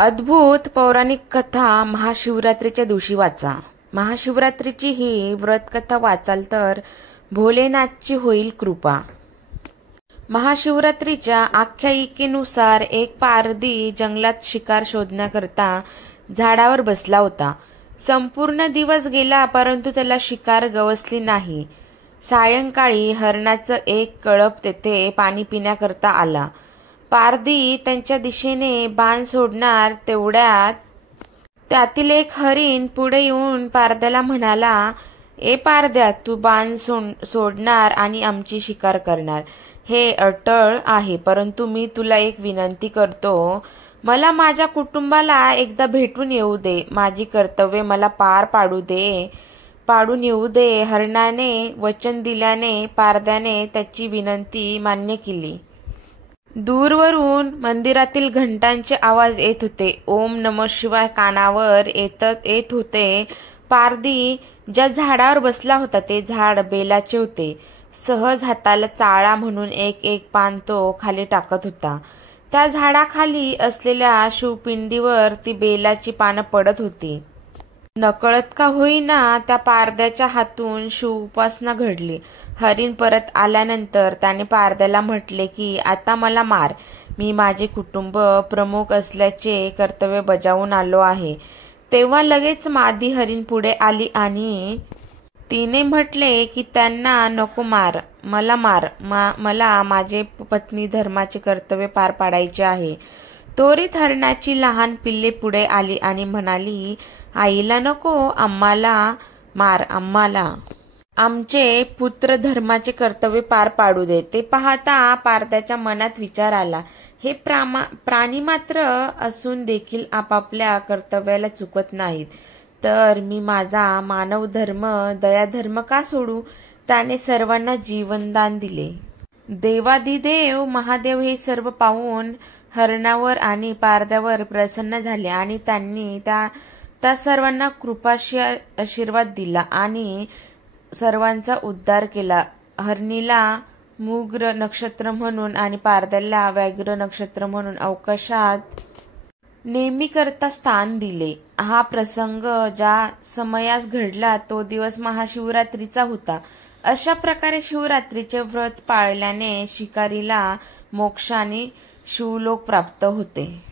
अद्भुत पौराणिक कथा महाशिवरात्रीच्या दिवशी वाचा। महाशिवरात्रीची ही व्रतकथा वाचाल तर भोलेनाथची होईल कृपा। महाशिवरात्रीच्या आख्यायिकेनुसार एक पारधी जंगलात शिकार शोधण्याकरता झाडावर बसला होता। संपूर्ण दिवस गेला परंतु त्याला शिकार गवसली नाही। सायंकाळी हरणाचं एक कळप तेथे पाणी पिण्याकरता आला। पारधी त्यांच्या दिशेने बाण सोडणार तेवढ्यात त्यातील एक हरिण पुढे येऊन पारध्याला म्हणाला, "ए पारध्या, तू बाण सोडणार आणि आमची शिकार करणार हे अटळ आहे, परंतु मी तुला एक विनंती करतो, मला माझ्या कुटुंबाला एकदा भेटून येऊ दे, माझी कर्तव्ये मला पाडून येऊ दे। हरणाने वचन दिल्याने पारध्याने त्याची विनंती मान्य केली। दूरवरून मंदिरातील घंटांचे आवाज येत होते। ओम नमः शिवाय कानावर येत होते। पारधी ज्या झाडावर बसला होता ते झाड बेलाचे होते। सहज हाताला चाळा म्हणून एक पान तो खाली टाकत होता। त्या झाडाखाली असलेल्या शिवपिंडीवर ती बेलाची पानं पडत होती। नकळत का होईना त्या पारध्याच्या हातून शिवोपासना घडली। हरिण परत आल्यानंतर त्याने पारध्याला म्हटले की आता मला मार, मी माझे कुटुंब प्रमुख असल्याचे कर्तव्य बजावून आलो आहे। तेव्हा लगेच मादी हरिण पुढे आली आणि तिने म्हटले की त्यांना नको मार, मला मार, मला माझे पत्नी धर्माचे कर्तव्य पार पाडायचे आहे। त्वरित हरणाची लहान पिल्ले पुढे आली आणि म्हणाली, आईला नको, आम्हाला मार, आम्हाला आमचे पुत्र धर्माचे कर्तव्य पार पाडू दे। ते पाहता पारध्याच्या मनात विचार आला, हे प्राणी मात्र असून देखील आपापल्या कर्तव्याला चुकत नाहीत, तर मी माझा मानव धर्म दयाधर्म का सोडू। त्याने सर्वांना जीवनदान दिले। देवाधिदेव महादेव हे सर्व पाहून हरणावर आणि पारध्यावर प्रसन्न झाले आणि त्यांनी त्या सर्वांना कृपाशी आशीर्वाद दिला आणि सर्वांचा उद्धार केला। हरणीला मृग नक्षत्र म्हणून आणि पारध्याला व्याघ्र नक्षत्र म्हणून अवकाशात नेहमीकरता स्थान दिले। हा प्रसंग ज्या समयास घडला तो दिवस महाशिवरात्रीचा होता। अशा प्रकारे शिवरात्रीचे व्रत पाळल्याने शिकारीला मोक्ष आणि शिवलोक प्राप्त होते।